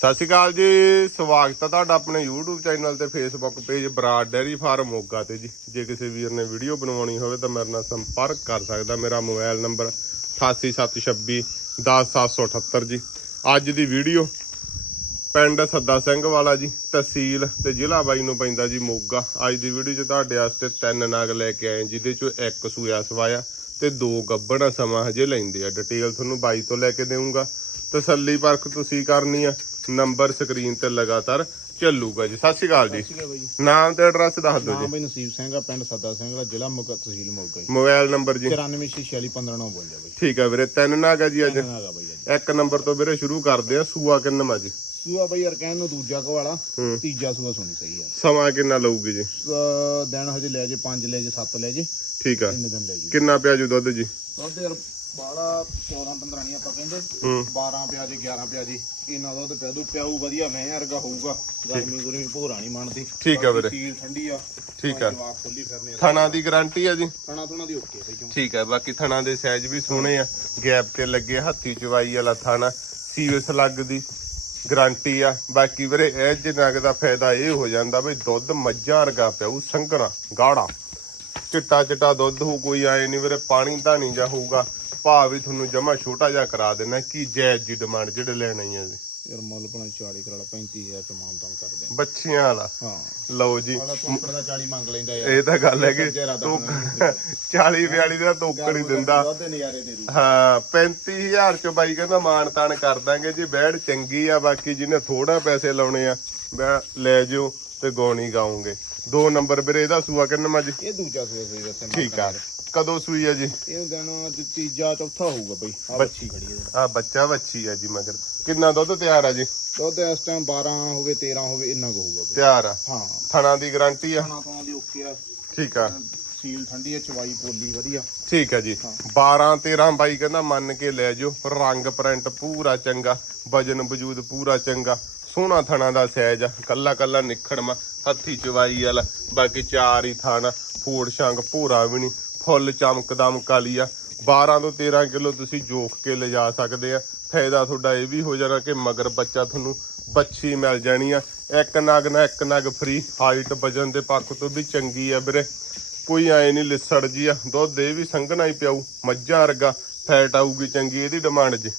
ਸਤਿ ਸ਼੍ਰੀ ਅਕਾਲ ਜੀ, ਸਵਾਗਤ ਹੈ ਤੁਹਾਡਾ ਆਪਣੇ YouTube ਚੈਨਲ ਤੇ Facebook page Brar dairy farm Moga ਤੇ ਜੀ। ਜੇ ਕਿਸੇ ਵੀਰ ਨੇ ਵੀਡੀਓ ਬਣਵਾਉਣੀ ਹੋਵੇ ਤਾਂ ਮੇਰੇ ਨਾਲ ਸੰਪਰਕ ਕਰ ਸਕਦਾ। ਮੇਰਾ ਮੋਬਾਈਲ ਨੰਬਰ 88726 10778 ਜੀ। ਅੱਜ ਦੀ ਵੀਡੀਓ ਪਿੰਡ ਸੱਦਾ ਸਿੰਘ ਵਾਲਾ ਜੀ, ਤਹਿਸੀਲ ਤੇ ਜ਼ਿਲ੍ਹਾ ਬਾਈ ਨੂੰ ਪੈਂਦਾ ਜੀ ਮੋਗਾ। ਅੱਜ ਦੀ ਵੀਡੀਓ 'ਚ ਤੁਹਾਡੇ ਵਾਸਤੇ ਤਿੰਨ ਨਾਗ ਲੈ ਕੇ ਆਏ ਜਿਹਦੇ 'ਚੋਂ ਇੱਕ ਸੂਇਆ ਸਵਾਇਆ ਤੇ ਦੋ ਗੱਬਣਾ ਸਮਾਂ ਹਜੇ ਲੈਂਦੇ ਆ। ਡਿਟੇਲ ਤੁਹਾਨੂੰ ਬਾਈ ਤੋਂ ਲੈ ਕੇ ਦੇਵਾਂਗਾ ਤਸੱਲੀ ਪਰਖ ਤੁਸੀਂ ਕਰਨੀ ਆ। ਨੰਬਰ ਸਕਰੀਨ ਤੇ ਲਗਾਤਾਰ ਚੱਲੂਗਾ ਜੀ। ਸਤਿ ਸ਼੍ਰੀ ਅਕਾਲ ਜੀ। ਠੀਕ ਹੈ ਬਾਈ ਨਾਮ ਤੇ ਐਡਰੈਸ ਦੱਸ ਦਿਓ ਨਾਮ ਜੀ ਬਾਈ ਨਸੀਬ ਸਿੰਘ ਆ ਪਿੰਡ ਸੱਦਾ ਸਿੰਘ ਦਾ ਜ਼ਿਲ੍ਹਾ ਮੋਗਾ ਤਹਿਸੀਲ ਮੋਗਾ ਜੀ। ਮੋਬਾਈਲ ਨੰਬਰ ਜੀ। 944615 ਬਾਈ ਠੀਕ ਆ ਵੀਰੇ ਤਿੰਨ ਨਾਗ ਆ ਜੀ ਅੱਜ। ਹੈਗਾ ਬਾਈ ਅੱਜ। ਇੱਕ ਨੰਬਰ ਤੋਂ ਵੀਰੇ ਸ਼ੁਰੂ ਕਰਦੇ ਆ ਸੂਆ ਕਿੰਨਾ ਜੀ? ਸੂਆ ਬਾਈ ਯਾਰ ਕਹਿਣ ਨੂੰ ਦੂਜਾ ਕਵਾਲਾ ਹੂੰ। ਤੀਜਾ ਸੂਆ ਸੁਣੀ ਸਹੀ ਯਾਰ ਸਮਾਂ ਕਿੰਨਾ ਲਊਗੀ ਜੀ? ਅਹ ਦਿਨ ਹਜੇ ਲੈ ਜੇ 5 ਲੈ ਜੇ 7 ਲੈ ਜੇ। ਠੀਕ ਆ। ਇੰਨੇ ਦਿਨ ਲੈ ਜੇ। ਕਿੰਨਾ ਪਿਆ ਜੂ ਦੁੱਧ ਜੀ? ਦੁੱਧ ਯਾਰ ਬਾਲਾ 14 15 ਨਹੀਂ ਆਪਾਂ ਕਹਿੰਦੇ ਹੂੰ। 12 ਪਿਆ ਜੇ 11 ਪਿਆ ਜੇ ਇਹਨਾਂ ਦੁੱਧ ਪਿਆ ਦੂ ਪਿਆਊ ਵਧੀਆ ਮੈਂ ਵਰਗਾ ਹੋਊਗਾ। ਗਰਮੀ ਗੁਰਮੀ ਭੋਰਾ ਨਹੀਂ ਮੰਨਦੀ। ਠੀਕ ਆ ਵੀਰੇ। ਸੀਲ ਠੰਡੀ ਆ। ਠੀਕ ਆ। ਜਵਾਕ ਖੁੱਲੀ ਫਿਰਨੇ ਥਣਾ ਦੀ ਗਾਰੰਟੀ ਆ ਜੀ। ਖਾਣਾ ਥੋਣਾ ਦੀ ਓਕੇ ਬਾਈ ਕਿਉਂ? ਠੀਕ ਹੈ ਬਾਕੀ ਥਣਾ ਦੇ ਸਾਈਜ਼ ਵੀ ਸੋਹਣੇ ਆ। ਗੈਪ ਤੇ ਲੱਗੇ ਹੱਥੀ ਚਵਾਈ ਵਾਲਾ ਥਾਣਾ ਸੀਵਸ ਲੱਗ ਦੀ ਗਾਰੰਟੀ ਆ। ਬਾਕੀ ਵੀਰੇ ਇਹ ਜਨਗ ਦਾ ਫਾਇਦਾ ਇਹ ਹੋ ਜਾਂਦਾ ਵੀ ਦੁੱਧ ਮੱਝਾਂ ਵਰਗਾ ਪਿਆਉ ਸੰਘਣਾ ਗਾੜਾ। ਚਿੱਟਾ ਚਿੱਟਾ ਦੁੱਧ ਹੋ ਕੋਈ ਆਏ ਨਹੀਂ ਵੀਰੇ ਪਾਣੀ ਤਾਂ ਨਹੀਂ ਜਾ ਹੋਊਗਾ। ਭਾਅ ਵੀ ਤੁਹਾਨੂੰ ਜਮਾ ਛੋਟਾ ਜਿਹਾ ਕਰਾ ਦੇਣਾ ਕੀ ਜਾਇਜ਼ ਦੀ ਡਿਮਾਂਡ ਜਿਹੜੇ ਲੈਣ ਆਈਆਂ ਜੀ? ਯਾਰ ਮੁੱਲ ਪਣਾ 40 ਕਰਾਲਾ 35000 ਚ ਮਾਨ ਤਾਨ ਕਰਦੇ ਆ। ਬੱਚੀਆਂ ਵਾਲਾ। ਹਾਂ। ਲਓ ਜੀ। ਵਾਲਾ ਦਾ 40 ਮੰਗ ਲੈਂਦਾ ਯਾਰ। ਇਹ ਤਾਂ ਗੱਲ ਹੈ ਕਿ ਤਾਂ ਤੂੰ 40 42 ਦਾ ਤੋਕੜ ਹੀ ਦਿੰਦਾ। ਹਾਂ 35000 ਚ ਬਾਈ ਕਹਿੰਦਾ ਮਾਨ ਤਾਨ ਕਰ ਦਾਂਗੇ। ਜੀ ਬੈੜ ਚੰਗੀ ਆ ਬਾਕੀ ਜਿਹਨੇ ਥੋੜਾ ਪੈਸੇ ਲਾਉਣੇ ਆ ਬੈ- ਲੈ ਜਿਓ। ਤੇ ਗਾਉਣੀ ਗਾਉਂਗੇ। ਦੋ ਨੰਬਰ ਵੀਰੇ ਇਹਦਾ ਸੂਆ ਕਿੰਨਾ ਜੀ ਇਹ ਦੂਜਾ ਸੂਆ ਸਹੀ ਦੱਸੇ ਠੀਕ ਆ। ਕਦੋਂ ਸੂਈ ਆ ਜੀ? ਇਹ ਅੱਜ ਤੀਜਾ ਚੌਥਾ ਹੋਊਗਾ ਬਈ। ਆ ਬੱਚੀ ਖੜੀ ਇਹਦੇ। ਆ ਬੱਚਾ ਵੱਛੀ ਆ ਜੀ ਮਗਰ। ਕਿੰਨਾ ਦੁੱਧ ਤਿਆਰ ਆ ਜੀ? ਦੁੱਧ ਇਸ ਟਾਈਮ 12 ਹੋਵੇ 13 ਹੋਵੇ ਇੰਨਾ ਕੁ ਹੋਊਗਾ ਬਈ। ਤਿਆਰ ਆ। ਹਾਂ। ਥਣਾ ਦੀ ਗਾਰੰਟੀ ਆ? ਖਾਣਾ ਤੋਂ ਦੀ ਓਕੇ ਆ। ਠੀਕ ਆ। ਸੀਲ ਠੰਡੀ ਆ ਚਵਾਈ ਪੋਲੀ ਵਧੀਆ। ਠੀਕ ਹੈ ਜੀ। 12 13 ਬਾਈ ਕਹਿੰਦਾ ਮੰਨ ਕੇ ਲੈ ਜਿਓ। ਰੰਗ ਪ੍ਰਿੰਟ ਪੂਰਾ ਚੰਗਾ। ਵਜਨ ਵਜੂਦ ਪੂਰਾ ਚੰਗਾ। ਸੋਹਣਾ ਥਣਾ ਦਾ ਸਾਈਜ਼ ਆ, ਕੱਲਾ ਕੱਲਾ ਨਿਖੜਮਾ ਹੱਥੀ ਚਵਾਈ ਵਾਲਾ, ਬਾਕੀ ਚਾਰ ਹੀ ਥਾਣਾ ਫੂੜ ਸ਼ੰਗ ਭੂਰਾ ਵੀ ਨਹੀਂ, ਫੁੱਲ ਚਮਕ ਦਮਕ ਆ। 12 ਤੋਂ 13 ਕਿਲੋ ਤੁਸੀਂ ਜੋਖ ਕੇ ਲਿਜਾ ਸਕਦੇ ਆ। ਫਾਇਦਾ ਤੁਹਾਡਾ ਇਹ ਵੀ ਹੋ ਜਾਣਾ ਕਿ ਮਗਰ ਬੱਚਾ ਤੁਹਾਨੂੰ ਬੱਚੀ ਮਿਲ ਜਾਣੀ ਆ। ਇੱਕ ਨਗ ਨਾ ਇੱਕ ਨਗ ਫ੍ਰੀ ਹਾਈਟ ਵਜਨ ਦੇ ਪੱਖ ਤੋਂ ਵੀ ਚੰਗੀ ਆ ਵੀਰੇ। ਕੋਈ ਐ ਨਹੀਂ ਲਿਸੜ ਜੀ ਆ, ਦੁੱਧ ਇਹ ਵੀ ਸੰਘਣਾ ਹੀ ਪਿਆਊ, ਮੱਝਾਂ ਵਰਗਾ ਫੈਟ ਆਊਗੀ ਚੰਗੀ, ਇਹਦੀ ਡਿਮਾਂਡ ਜੀ।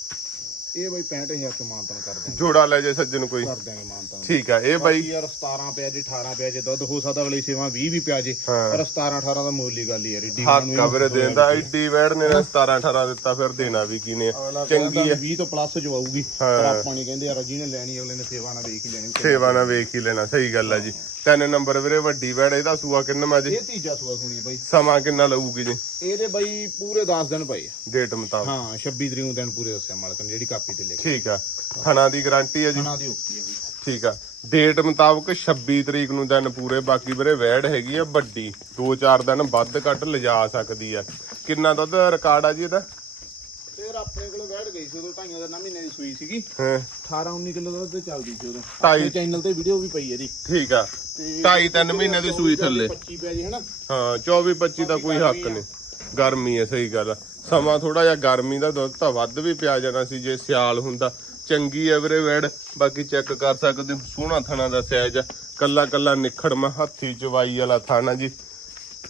ਇਹ ਬਈ 65000 ਚ ਮਾਨ ਤਾਨ ਕਰ ਦਾਂਗੇ ਜੋੜਾ ਲੈ ਜੇ ਸੱਜਣ ਕੋਈ। ਕਰ ਦਾਂਗੇ ਮਾਨ ਤਾਨ ਠੀਕ ਆ ਇਹ ਬਾਈ ਯਾਰ 17 ਪਿਆ ਜੇ 18 ਪਿਆ ਜੇ ਦੁੱਧ ਹੋ ਸਕਦਾ ਅਗਲੀ ਸੇਵਾ 20 ਵੀ ਪਿਆ ਜੇ। ਪਰ 17 18 ਦਾ ਮੁੱਲ ਹੀ ਗੱਲ ਹੀ ਯਾਰ ਏਡੀ ਹੱਕ ਕਵਰੇ ਦੇਂਦਾ ਐਡੀ ਵੈੜ ਨੇ ਨਾ 17 18 ਦਿੱਤਾ ਫਿਰ ਦੇਣਾ ਵੀ ਕਿਨੇ। ਚੰਗੀ ਹੈ 20 ਤੋਂ ਪਲੱਸ ਜੋ ਆਊਗੀ। ਹਾਂ। ਪਰ ਆਪਾਂ ਨਹੀਂ ਕਹਿੰਦੇ ਯਾਰ ਜਿਹਨੇ ਲੈਣੀ ਅਗਲੇ ਨੇ ਸੇਵਾ ਨਾਲ ਵੇਖ ਹੀ ਲੈਣੀ। ਸੇਵਾ ਨਾ ਵੇਖ ਹੀ ਲੈਣਾ ਸਹੀ ਗੱਲ ਆ ਜੀ। ਤਿੰਨ ਨੰਬਰ ਵੀਰੇ ਵੱਡੀ ਵੈੜ ਇਹਦਾ ਸੂਆ ਕਿੰਨਾ ਜੀ? ਇਹ ਤੀਜਾ ਸੂਆ ਸੁਣੀ ਬਾਈ। ਸਮਾਂ ਕਿੰਨਾ ਲਊਗੀ ਜੀ? ਇਹਦੇ ਬਾਈ ਪੂਰੇ 10 ਦਿਨ ਪਏ। ਡੇਟ ਮੁਤਾਬਕ। ਹਾਂ 26 ਤਰੀਕ ਨੂੰ ਦਿਨ ਪੂਰੇ ਦੱਸਿਆ ਮਾਲਕ ਨੇ ਜਿਹੜੀ ਕਾਪੀ ਤੇ ਲਿਖਿਆ ਠੀਕ ਆ। ਥਣਾ ਦੀ ਗਾਰੰਟੀ ਆ ਜੀ? ਖਾਣਾ ਦੀ ਓਕੇ ਹੈ ਬਾਈ ਠੀਕ ਆ। ਡੇਟ ਮੁਤਾਬਕ 26 ਤਰੀਕ ਨੂੰ ਦਿਨ ਪੂਰੇ ਬਾਕੀ ਵੀਰੇ ਵੈੜ ਹੈਗੀ ਆ ਵੱਡੀ। 2-4 ਦਿਨ ਵੱਧ ਘੱਟ ਲਿਜਾ ਸਕਦੀ ਆ। ਕਿੰਨਾ ਦੁੱਧ ਰਿਕਾਰਡ ਆ ਜੀ ਇਹਦਾ? ਫਿਰ ਆਪਣੇ ਕੋਲ ਬੈਠ ਗਈ ਸੀ ਉਦੋਂ ਢਾਈਆਂ ਦਾ ਨਾ ਮਹੀਨੇ ਦੀ ਸੂਈ ਸੀਗੀ। ਹਾਂ। 18 19 ਕਿਲੋ ਦੁੱਧ ਤੇ ਚੱਲਦੀ ਸੀ ਉਦੋਂ। ਢਾਈ- ਆਪਣੇ ਚੈਨਲ ਤੇ ਵੀਡੀਓ ਵੀ ਪਈ ਹੈ ਜੀ। ਠੀਕ ਆ। ਢਾਈ ਤਿੰਨ ਮਹੀਨੇ ਦੀ ਸੂਈ ਥੱਲੇ। 25 ਪਿਆ ਜੀ ਹਨਾ? ਹਾਂ 24 25 ਦਾ ਕੋਈ ਹੱਕ ਨਹੀਂ। ਗਰਮੀ ਹੈ ਸਹੀ ਗੱਲ ਆ। ਸਮਾਂ ਥੋੜਾ ਜਿਹਾ ਗਰਮੀ ਦਾ ਦੁੱਧ ਤਾਂ ਵੱਧ ਵੀ ਪਿਆ ਜਾਣਾ ਸੀ ਜੇ ਸਿਆਲ ਹੁੰਦਾ। ਚੰਗੀ ਐ ਵੀਰੇ ਵੈੜ ਬਾਕੀ ਚੈੱਕ ਕਰ ਸਕਦੇ ਹੋ ਸੋਹਣਾ ਥਣਾ ਦਾ ਸਾਈਜ਼ ਆ। ਕੱਲਾ ਕੱਲਾ ਨਿਖੜਮਾ ਹੱਥੀ ਚਵਾਈ ਵਾਲਾ ਥਾਣਾ ਜੀ।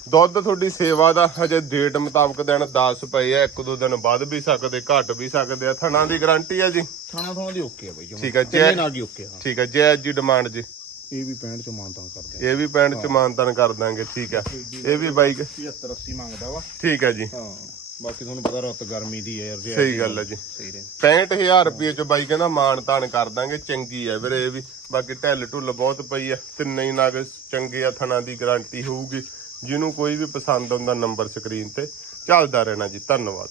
ਦੁੱਧ ਤੁਹਾਡੀ ਸੇਵਾ ਦਾ ਹਜੇ ਡੇਟ ਮੁਤਾਬਕ ਦਿਨ 10 ਪਏ ਆ ਇੱਕ ਦੋ ਦਿਨ ਵੱਧ ਵੀ ਸਕਦੇ ਘਟ ਵੀ ਸਕਦੇ ਆ। ਥਣਾ ਦੀ ਗਾਰੰਟੀ ਆ ਜੀ? ਖਾਣਾ ਥੋਣਾ ਦੀ ਓਕੇ ਹੈ ਬਾਈ। ਠੀਕ ਆ, ਜੈ- ਨਾਲ ਦੀ ਓਕੇ ਹਾਂ ਠੀਕ ਆ ਜੈ ਜੀ ਡਿਮਾਂਡ ਜੀ। ਇਹ ਵੀ 65 ਚ ਮਾਨਤਾਨ ਕਰਦੇ ਇਹ ਵੀ ਪੈਂਟ ਚ ਮਾਨਤਨ ਕਰ ਦਾਂਗੇ ਠੀਕ ਆ। ਇਹ ਵੀ ਬਾਈਕ 75 80 ਮੰਗਦਾ ਵਾ। ਠੀਕ ਆ ਜੀ। ਹਾਂ। ਬਾਕੀ ਤੁਹਾਨੂੰ ਪਤਾ ਰੁੱਤ ਗਰਮੀ ਦੀ ਹੈ ਯਾਰ ਜੇ ਸਹੀ ਗੱਲ ਆ ਜੀ। ਸਹੀ ਰਹੇ। 65000 ਰੁਪਏ ਚ ਬਾਈ ਕਹਿੰਦਾ ਮਾਨ ਤਾਨ ਕਰ ਦਾਂਗੇ ਚੰਗੀ ਐ ਵੀਰੇ ਇਹ ਵੀ। ਬਾਕੀ ਢਿੱਲ ਢੁੱਲ ਬਹੁਤ ਪਈ ਆ ਤਿੰਨੇ ਹੀ ਨਗ ਚੰਗੇ ਆ ਥਣਾ ਦੀ ਗਾਰੰਟੀ ਹੋਊਗੀ। ਜਿਹਨੂੰ ਕੋਈ ਵੀ ਪਸੰਦ ਆਉਂਦਾ ਨੰਬਰ ਸਕਰੀਨ ਤੇ ਚੱਲਦਾ ਰਹਿਣਾ ਜੀ ਧੰਨਵਾਦ।